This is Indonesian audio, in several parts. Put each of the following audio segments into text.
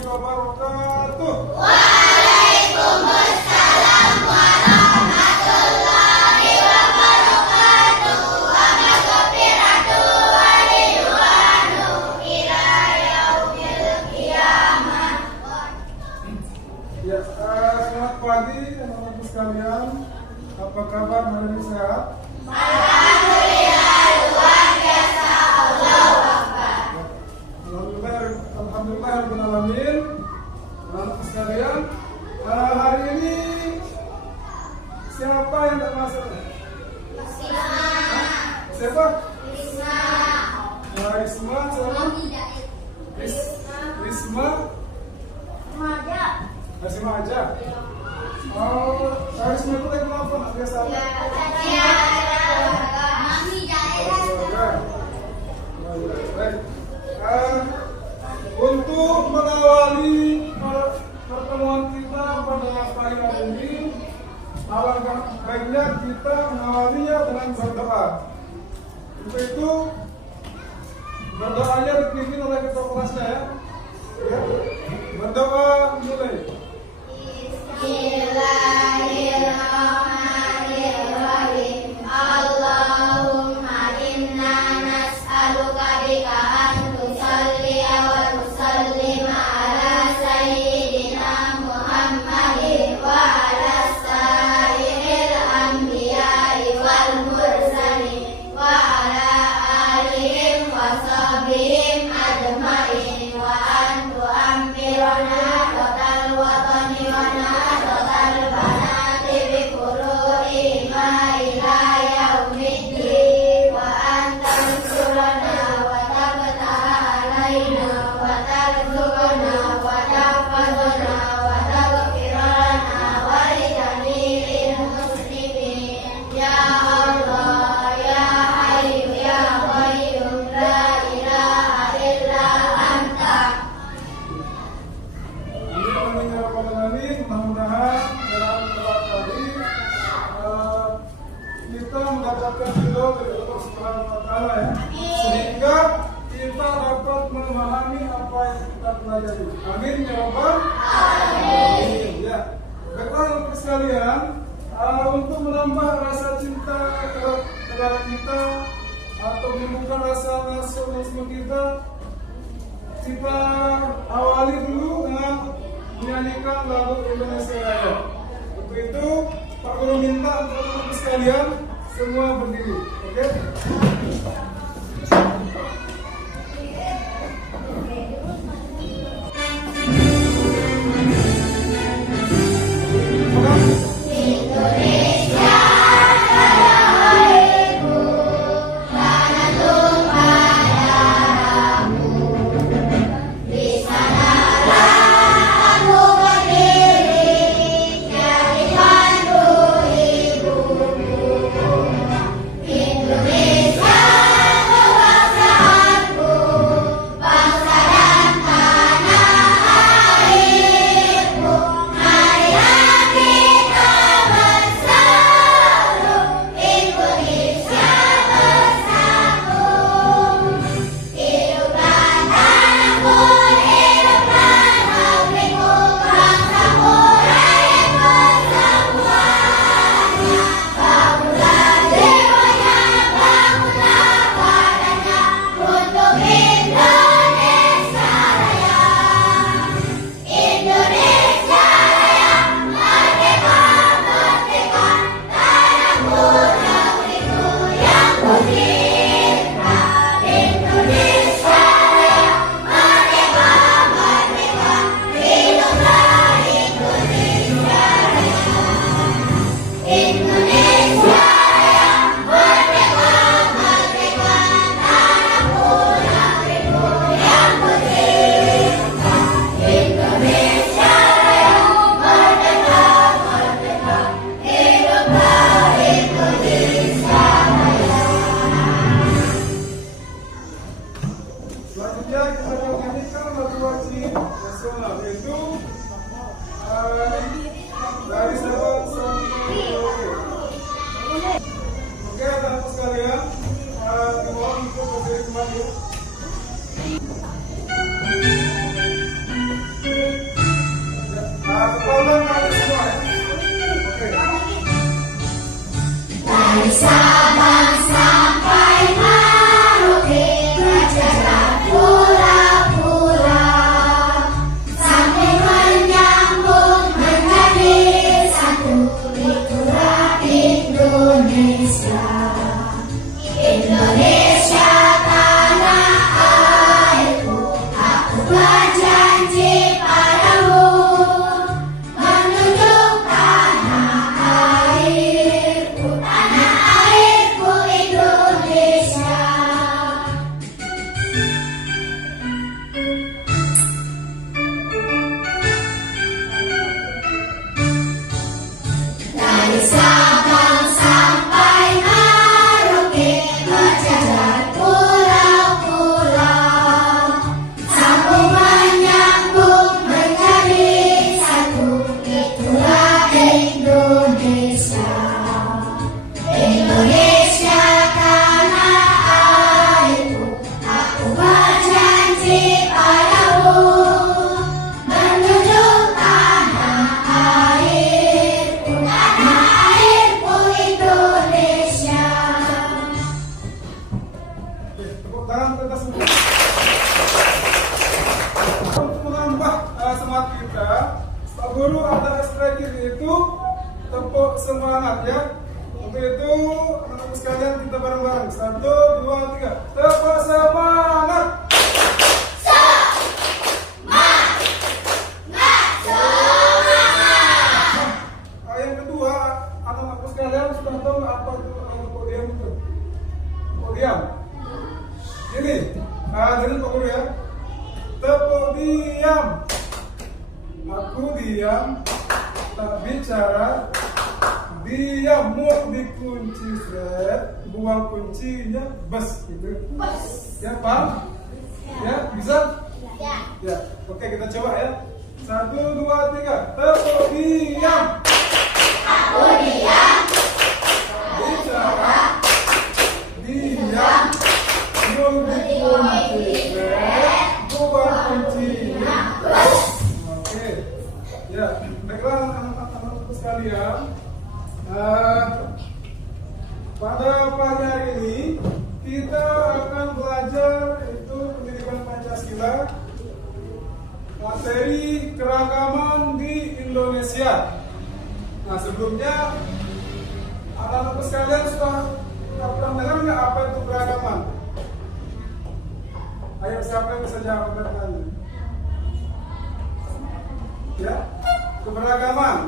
warahmatullahi wabarakatuh. Waalaikumsalam warahmatullahi wabarakatuh. Wa maghfiratu wa ridwanu ila yaumil qiyamah. Ya, selamat pagi teman-teman sekalian. Apa kabar? Hari ini sehat? Alhamdulillah, luar biasa. Allahu Akbar. Alhamdulillah rabbil alamin. Teman-teman sekalian, hari ini siapa yang tak masuk? Siapa? Risma sama? Risma? Risma aja. Oh, Risma itu lagi apa? Nggak biasa apa? Baik. Untuk mengawali pertemuan kita pada pagi hari ini, alangkah baiknya kita mengawalinya dengan berdoa. Untuk itu berdoanya dipimpin oleh ketua kelasnya ya. Berdoa mulai. Bismillahirrahmanirrahim. Allahumma inna nas'aluka bika an tusalli wa tusallima ala sayyidina Muhammadin wa ala sayyidil anbiya'i wal mursalin wa ala alihim wa sahbihim ajma'in wa an tu'amirana total watani wa total banati bi furu'ihima ila yaumiddin wa an tansurana wa tabtaha alaina wa tarzuqna wa tahfazna wa taghfirana wa lijami'il muslimin ya Allah ya Hayyu ya Qayyum la ilaha illa anta. Amin ya rabbal alamin. Mudah-mudahan dalam doa tadi kita mendapatkan ridho dari Allah Subhanahu wa taala ya. Sehingga kita dapat memahami apa yang kita pelajari. Amin ya rabbal alamin. Ya. Baiklah sekalian, untuk menambah rasa cinta kepada kita atau membuka rasa nasionalisme kita awali dulu dengan menyanyikan lagu Indonesia Raya. Untuk itu, Pak Guru minta untuk teman-teman sekalian semua berdiri, oke? Indonesia tanahku, tanah tumpah darahmu. Di sanalah aku berdiri, jadi pandu ibumu. Indonesia itu tepuk semangat ya. Untuk itu anak-anak sekalian kita bareng-bareng. 1, 2, 3. Tepuk semangat. Yang kedua, anak-anak sekalian sudah tahu apa itu tepuk diam itu? Tepuk diam. Ini, jadi Pak Guru ya. Tepuk diam. Aku diam, tak bicara. Diam, mau dikunci set, buang kuncinya, bes gitu. Ya, paham? Ya, bisa? Ya. Oke, kita coba ya. 1, 2, 3. Tepuk diam. Aku diam. Bicara. Diam. Mau dikunci set, buang kuncinya. Oke. Ya, baiklah anak-anak sekalian. Pada pagi hari ini kita akan belajar itu pendidikan Pancasila, materi keragaman di Indonesia. Nah, sebelumnya anak-anak sekalian sudah pernah dengar nggak apa itu keragaman? Ayo, siapa yang bisa jawab pertanyaan? Ya, keberagaman.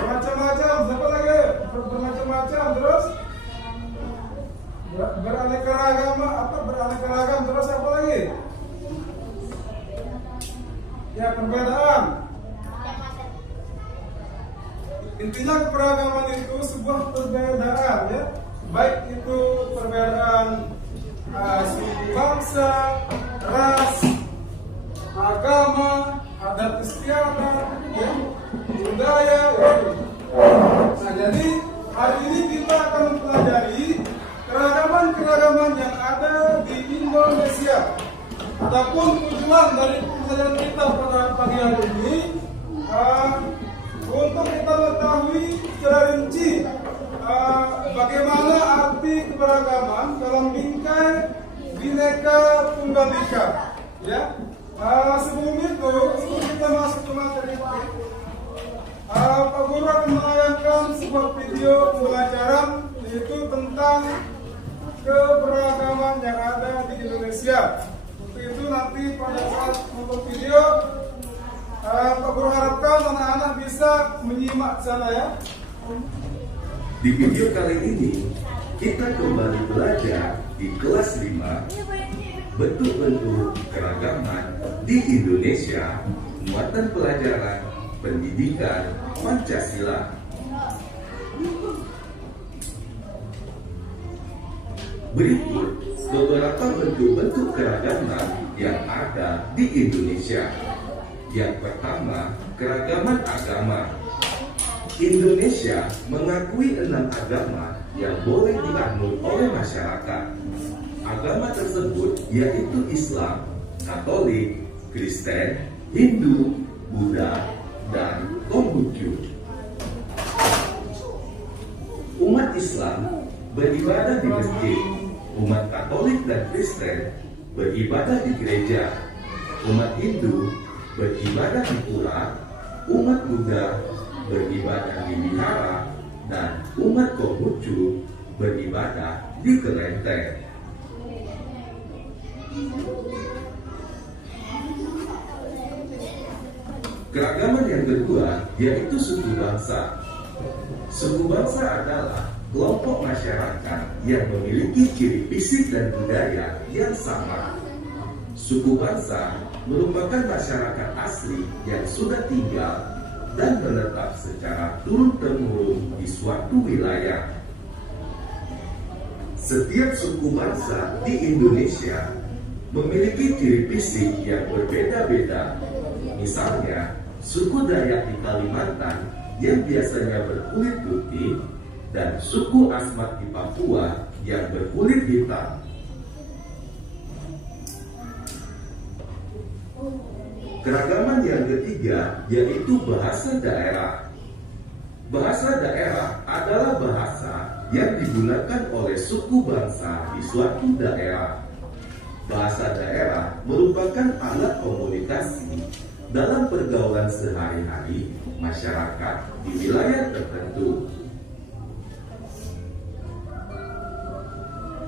Bermacam-macam, siapa lagi? Bermacam-macam, terus beraneka ragam, beraneka ragam, terus apa lagi? Ya, perbedaan. Intinya keberagaman itu sebuah perbedaan ya, baik itu perbedaan suku bangsa, ras, agama, adat istiadat, ya, budaya. Nah, jadi hari ini kita akan mempelajari keragaman yang ada di Indonesia. Adapun tujuan dari pembelajaran kita pada pagi hari ini untuk kita mengetahui secara rinci bagaimana arti keberagaman dalam bingkai Bhinneka Tunggal Ika. Ya. Sebelum kita masuk ke materi Pak Guru akan menayangkan sebuah video pembelajaran yaitu tentang keberagaman yang ada di Indonesia. Untuk itu nanti pada saat nonton video Pak Guru harapkan anak-anak bisa menyimak sana ya. Di video kali ini kita kembali belajar di kelas 5 bentuk-bentuk keragaman di Indonesia, muatan pelajaran pendidikan Pancasila. Berikut beberapa bentuk-bentuk keragaman yang ada di Indonesia. Yang pertama, keragaman agama. Indonesia mengakui 6 agama yang boleh dianut oleh masyarakat. Agama tersebut yaitu Islam, Katolik, Kristen, Hindu, Buddha, dan Konghucu. Umat Islam beribadah di masjid, umat Katolik dan Kristen beribadah di gereja, umat Hindu beribadah di pura, umat Buddha beribadah di wihara, dan umat Konghucu beribadah di kelenteng. Keragaman yang kedua yaitu suku bangsa. Suku bangsa adalah kelompok masyarakat yang memiliki ciri fisik dan budaya yang sama. Suku bangsa merupakan masyarakat asli yang sudah tinggal dan menetap secara turun-temurun di suatu wilayah. Setiap suku bangsa di Indonesia memiliki ciri fisik yang berbeda-beda. Misalnya, suku Dayak di Kalimantan yang biasanya berkulit putih dan suku Asmat di Papua yang berkulit hitam. Keragaman yang ketiga yaitu bahasa daerah. Bahasa daerah adalah bahasa yang digunakan oleh suku bangsa di suatu daerah. Bahasa daerah merupakan alat komunikasi dalam pergaulan sehari-hari masyarakat di wilayah tertentu.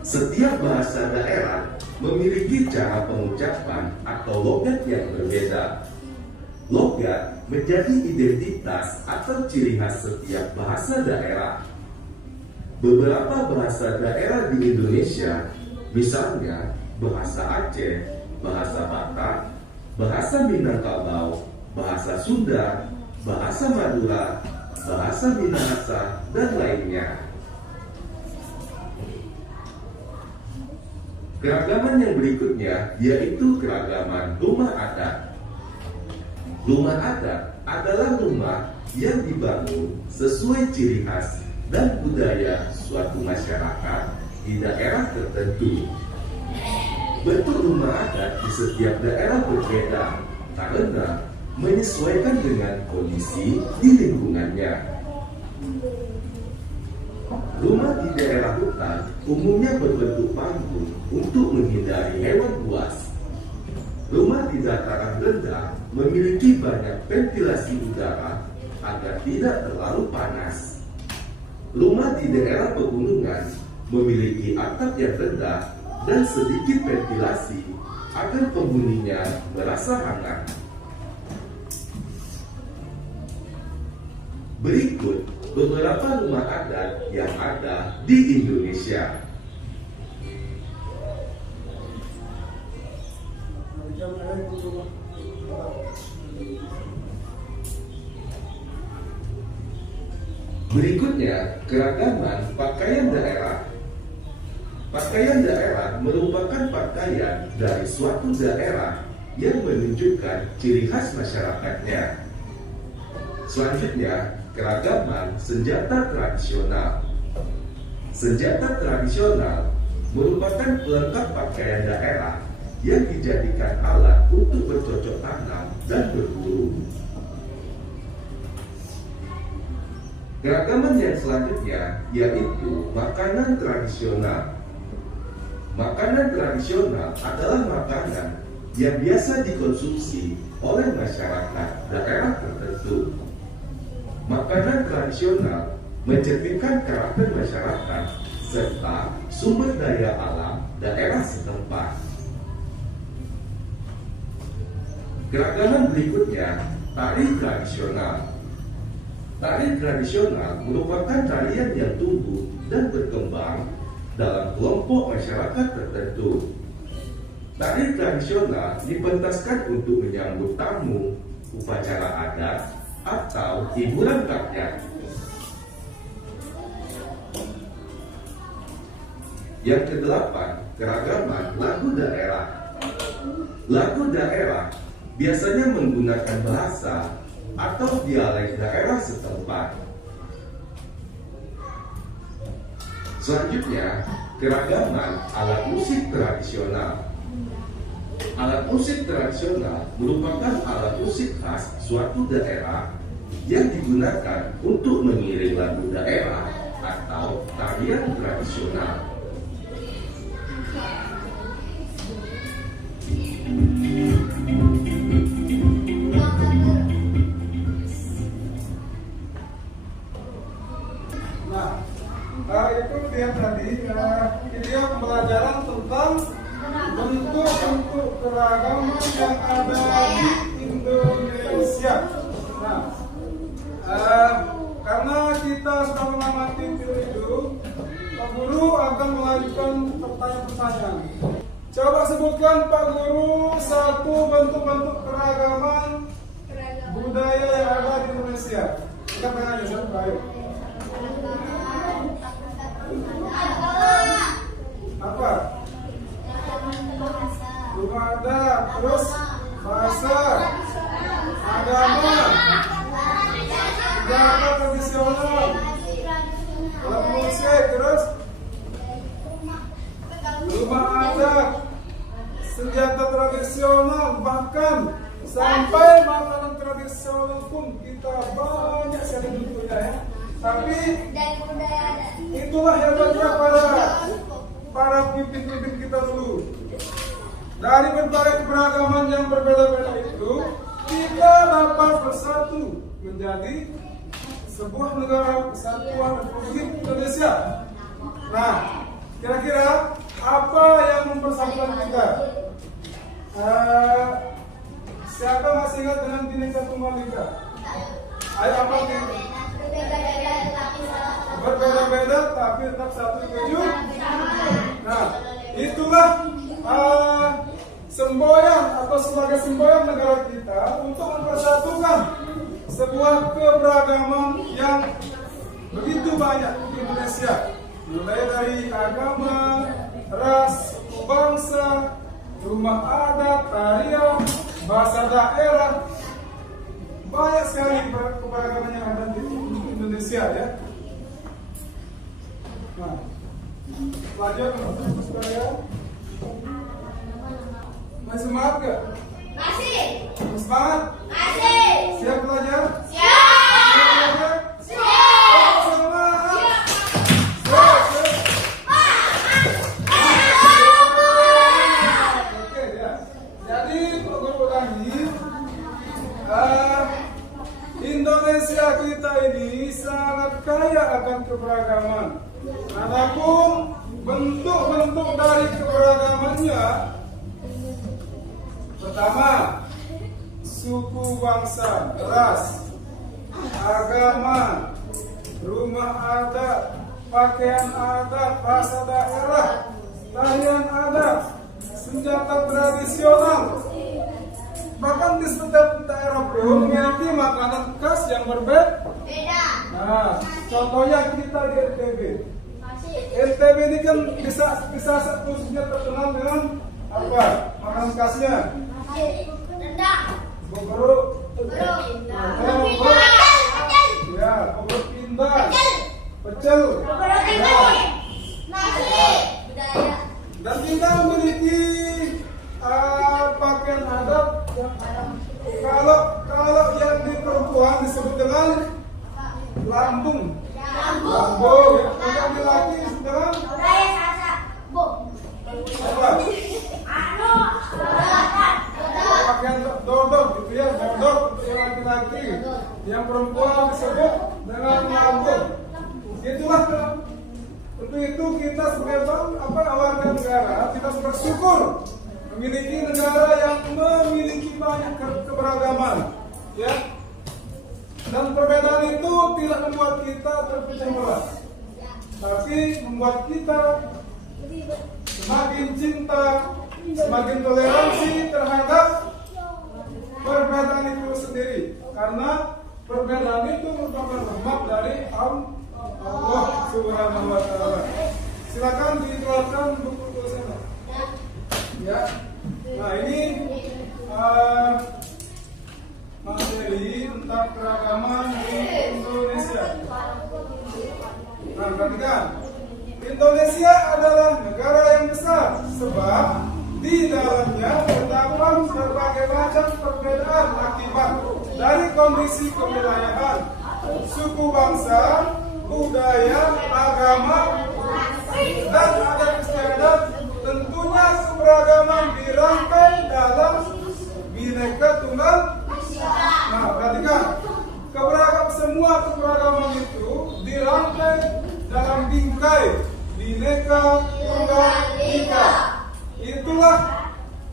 Setiap bahasa daerah memiliki cara pengucapan atau logat yang berbeda. Logat menjadi identitas atau ciri khas setiap bahasa daerah. Beberapa bahasa daerah di Indonesia, misalnya bahasa Aceh, bahasa Batak, bahasa Minangkabau, bahasa Sunda, bahasa Madura, bahasa Minahasa, dan lainnya. Keragaman yang berikutnya yaitu keragaman rumah adat. Rumah adat adalah rumah yang dibangun sesuai ciri khas dan budaya suatu masyarakat di daerah tertentu. Bentuk rumah adat di setiap daerah berbeda karena menyesuaikan dengan kondisi di lingkungannya. Rumah di daerah hutan umumnya berbentuk panggung untuk menghindari hewan buas. Rumah di dataran rendah memiliki banyak ventilasi udara agar tidak terlalu panas. Rumah di daerah pegunungan memiliki atap yang rendah dan sedikit ventilasi agar penghuninya merasa hangat. Berikut beberapa rumah adat yang ada di Indonesia. Berikutnya, keragaman pakaian daerah. Pakaian daerah merupakan pakaian dari suatu daerah yang menunjukkan ciri khas masyarakatnya. Selanjutnya, keragaman senjata tradisional. Senjata tradisional merupakan pelengkap pakaian daerah yang dijadikan alat untuk bercocok tanam dan berburu. Keragaman yang selanjutnya yaitu makanan tradisional. Makanan tradisional adalah makanan yang biasa dikonsumsi oleh masyarakat daerah tertentu. Makanan tradisional mencerminkan karakter masyarakat serta sumber daya alam daerah setempat. Keragaman berikutnya, tari tradisional. Tari tradisional merupakan tarian yang tumbuh dan berkembang dalam kelompok masyarakat tertentu. Tari tradisional dipentaskan untuk menyambut tamu, upacara adat, atau hiburan rakyat. Yang kedelapan, keragaman lagu daerah. Lagu daerah biasanya menggunakan bahasa atau dialek daerah setempat. Selanjutnya, keragaman alat musik tradisional. Alat musik tradisional merupakan alat musik khas suatu daerah yang digunakan untuk mengiring lagu daerah atau tarian tradisional. Itu dia tadi, dia pembelajaran tentang bentuk-bentuk keragaman yang ada di Indonesia. Karena kita sudah mengamati video itu, Pak Guru akan melanjutkan pertanyaan-pertanyaan. Coba sebutkan Pak Guru satu bentuk-bentuk keragaman budaya yang ada di Indonesia. Kita tanya aja satu, ayo. Apa? Rumah adat, terus bahasa, agama, senjata tradisional, alat musik, terus rumah adat, senjata tradisional, bahkan sampai makanan tradisional pun kita banyak sekali bentuknya ya. Tapi itulah hebatnya para pemimpin kita dulu. Dari berbagai keberagaman yang berbeda-beda itu, kita dapat bersatu menjadi sebuah negara kesatuan Republik Indonesia. Nah, kira-kira apa yang mempersatukan kita? Siapa masih ingat dengan Bhinneka Tunggal Ika? Ayo apa itu? Berbeda-beda tapi tetap satu tujuan. Nah, itulah semboyan atau sebagai semboyan negara kita untuk mempersatukan sebuah keberagaman yang begitu banyak di Indonesia, mulai dari agama, ras, suku bangsa, rumah adat, tarian, bahasa daerah, banyak sekali keberagaman yang ada di Indonesia ya. Nah, pelajar supaya masih semangat gak? Masih. Semangat? Masih. Siap pelajar? Siap. Siap. Semangat. Siap. Oke ya. Jadi untuk ulangi, Indonesia kita ini sangat kaya akan keberagaman. Adapun bentuk-bentuk dari keberagamannya, pertama, suku bangsa, ras, agama, rumah adat, pakaian adat, bahasa daerah, tarian adat, senjata tradisional. Bahkan di setiap daerah pun memiliki makanan khas yang berbeda. Nah, contohnya kita di NTB. NTB ini kan bisa khususnya terkenal dengan apa? Makanan khasnya. Bobro, ya, bobro pindang, pecel, dan kita memiliki pakaian adat. Kalau yang di perempuan disebut dengan lambung, lambung. Yang di laki dengan apa? Pakaian dodol gitu ya, dodol untuk yang laki-laki. Yang perempuan disebut dengan lambung. Itulah untuk itu kita sebagai warga negara kita bersyukur memiliki negara yang memiliki banyak keberagaman, ya. Dan perbedaan itu tidak membuat kita terpecah belah, tapi membuat kita semakin cinta, semakin toleransi terhadap perbedaan itu sendiri. Karena perbedaan itu merupakan rahmat dari Allah Subhanahu wa Ta'ala. Silakan dikeluarkan buku tulisannya. Ya. Nah, ini materi tentang keragaman di Indonesia. Nah, perhatikan. Indonesia adalah negara yang besar sebab di dalamnya terdapat berbagai macam perbedaan akibat dari kondisi kewilayahan, suku bangsa, budaya, agama, dan adat istiadat. Tentunya keberagaman dirangkai dalam Bhinneka Tunggal. Nah, perhatikan, semua keberagaman itu dirangkai dalam bingkai Bhinneka Tunggal Ika. Itulah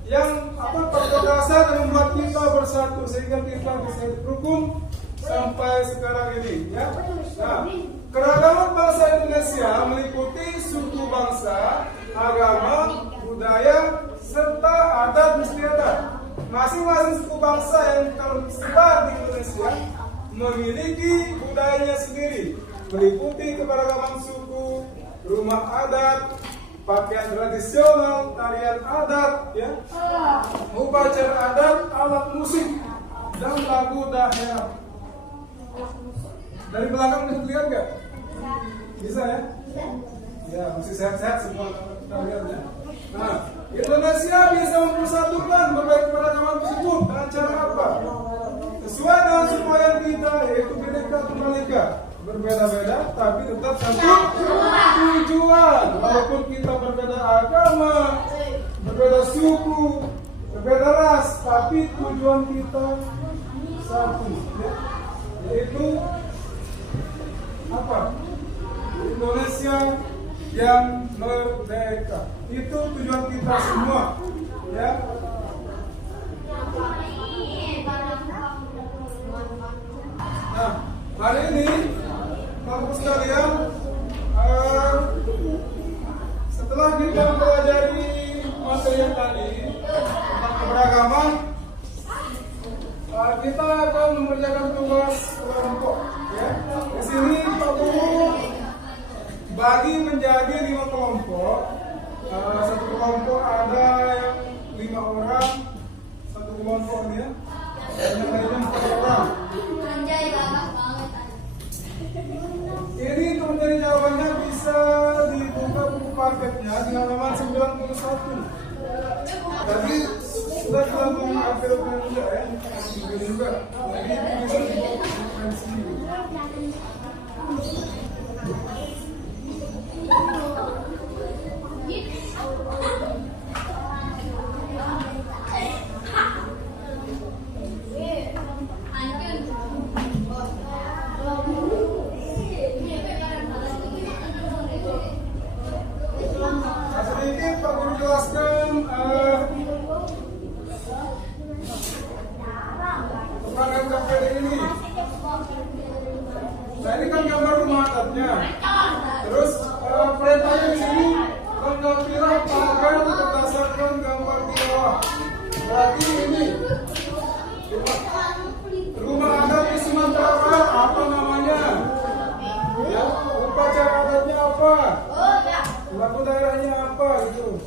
yang berdasar dan membuat kita bersatu sehingga kita bisa rukun sampai sekarang ini. Ya. Nah, keragaman bangsa Indonesia meliputi suku bangsa, agama, budaya, serta adat istiadat. Masing-masing suku bangsa yang tersebar di Indonesia memiliki budayanya sendiri, meliputi keberagaman suku, rumah adat, pakaian tradisional, tarian adat, ya, upacara adat, alat musik, dan lagu daerah. Dari belakang bisa lihat nggak? Bisa ya? Ya, masih sehat-sehat semua kita lihat ya. Nah, Indonesia bisa mempersatukan berbagai keberagaman tersebut dengan cara apa? Sesuai dengan semboyan kita, yaitu Bhinneka Tunggal Ika. Berbeda-beda, tapi tetap satu tujuan. Walaupun kita berbeda agama, berbeda suku, berbeda ras, tapi tujuan kita satu, ya, yaitu apa? Indonesia yang merdeka. Itu tujuan kita semua, ya. Nah, hari ini Bapak sekalian, setelah kita mempelajari materi yang tadi tentang keberagaman, kita akan mengerjakan tugas kelompok. Ya, di sini Pak Guru bagi menjadi 5 kelompok. Satu kelompok ada yang 5 orang, satu kelompok ini ya, dan yang lainnya 4 orang. Ini untuk mencari jawabannya bisa dibuka buku paketnya di halaman 91. Tadi sudah kita mengambilkan juga ya, juga. Jadi itu bisa dibuka sendiri. Sedikit Pak Guru jelaskan tentang KPD ini. Nah, ini kan gambar rumah adatnya. Terus perintahnya di sini lengkapilah pagar berdasarkan gambar di bawah. Berarti ini rumah adat di Sumatera Barat apa namanya? Ya, upacara adatnya apa? Lagu daerahnya apa gitu?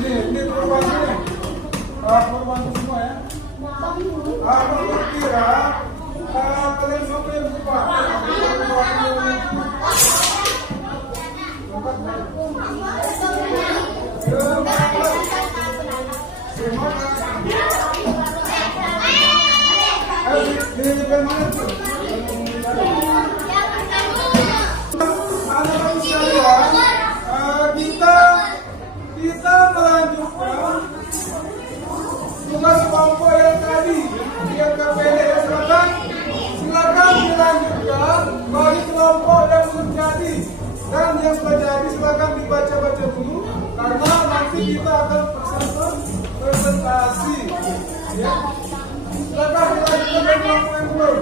Ini korbannya, korban semua ya. Aku kira kalian sampai lupa. Kita melanjutkan tugas kelompok yang tadi yang KPD. Silakan dilanjutkan bagi kelompok yang belum jadi, dan yang sudah jadi silakan dibaca-baca dulu karena nanti kita akan presentasi. Ya, silakan dilanjutkan bagi kelompok yang belum.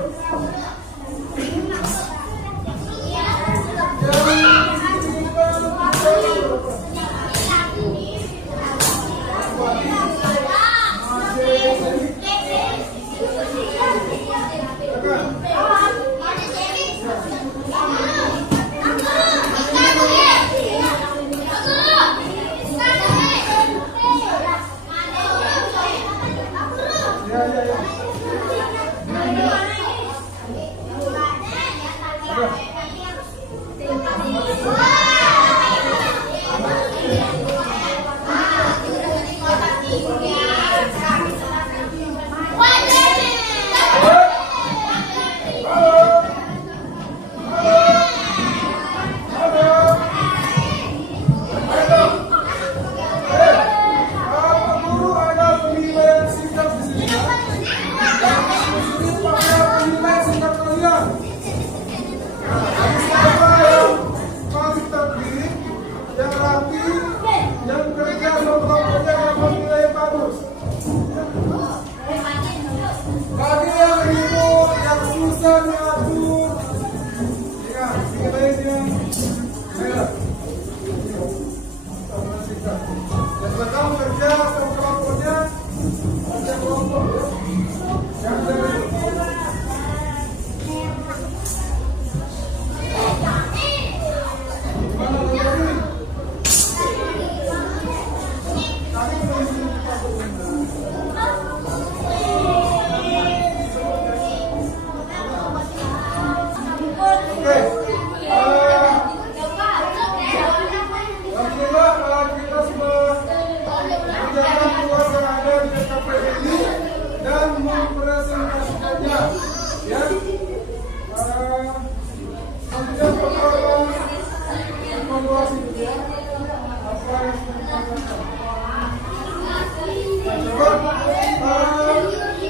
dan mempresentasikannya. Ya. Kemudian pertama evaluasi dulu ya. Apa yang sudah dilakukan? Coba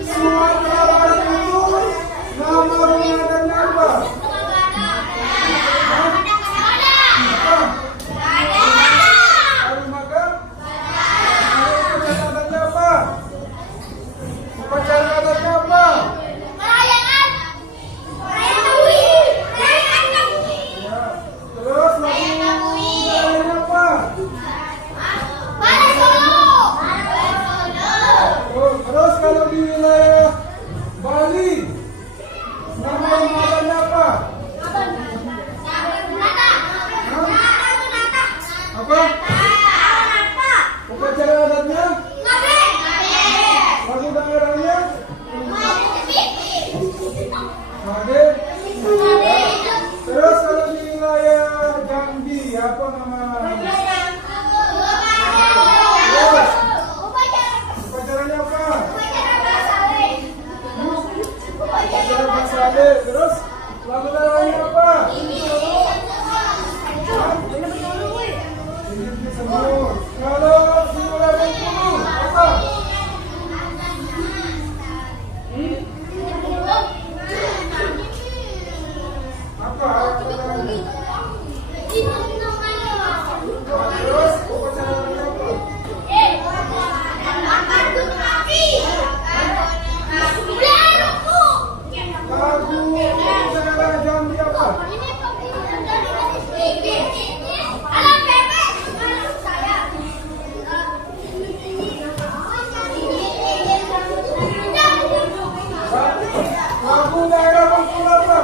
Sumatera itu nama rumah dan apa? Terus kalau di wilayah Bali, nama rumahnya apa? Apa? Upacara adatnya? Lagu daerahnya? Made. Terus kalau di wilayah Jambi, apa nama? Upacaranya apa? Upacara Basale. Terus lagu daerahnya apa? Semua. Kalau di wilayah Bengkulu apa? Apa? Terus upacaranya apa? Lagu daerah Jambi apa? Lagu daerah Bengkulu apa?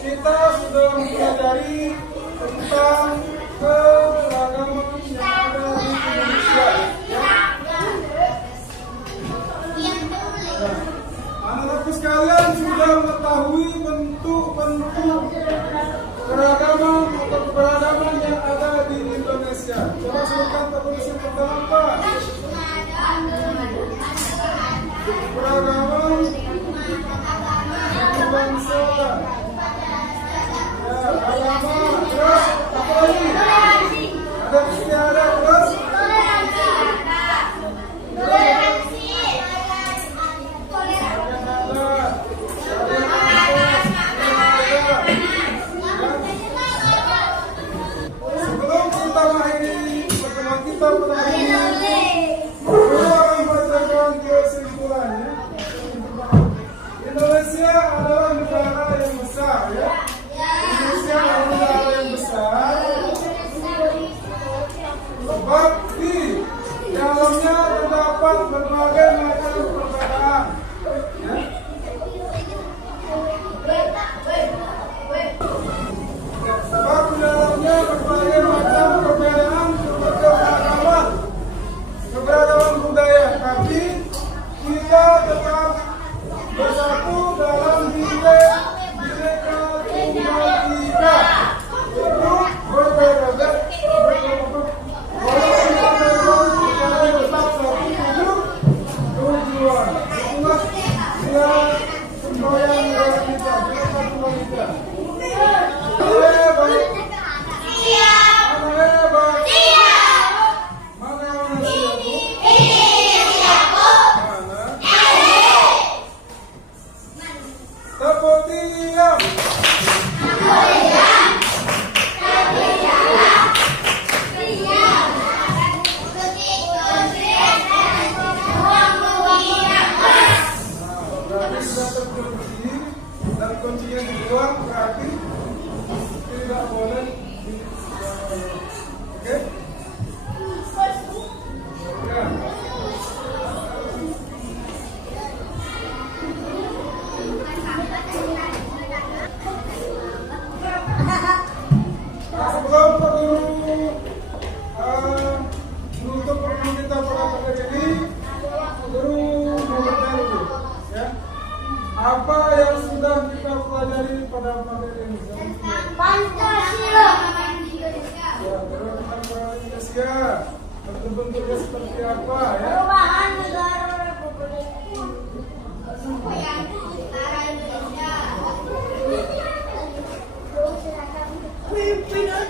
Kita sudah mempelajari tentang keragaman yang ada di Indonesia. Anak-anakku sekalian sudah mengetahui bentuk-bentuk keragaman atau keberagaman yang ada di Indonesia. Coba sebutkan tertulis pertama apa? Keragaman bangsa. Ya, agama apa ya? Perubahan negara Republik Utara Indonesia. Pimpinan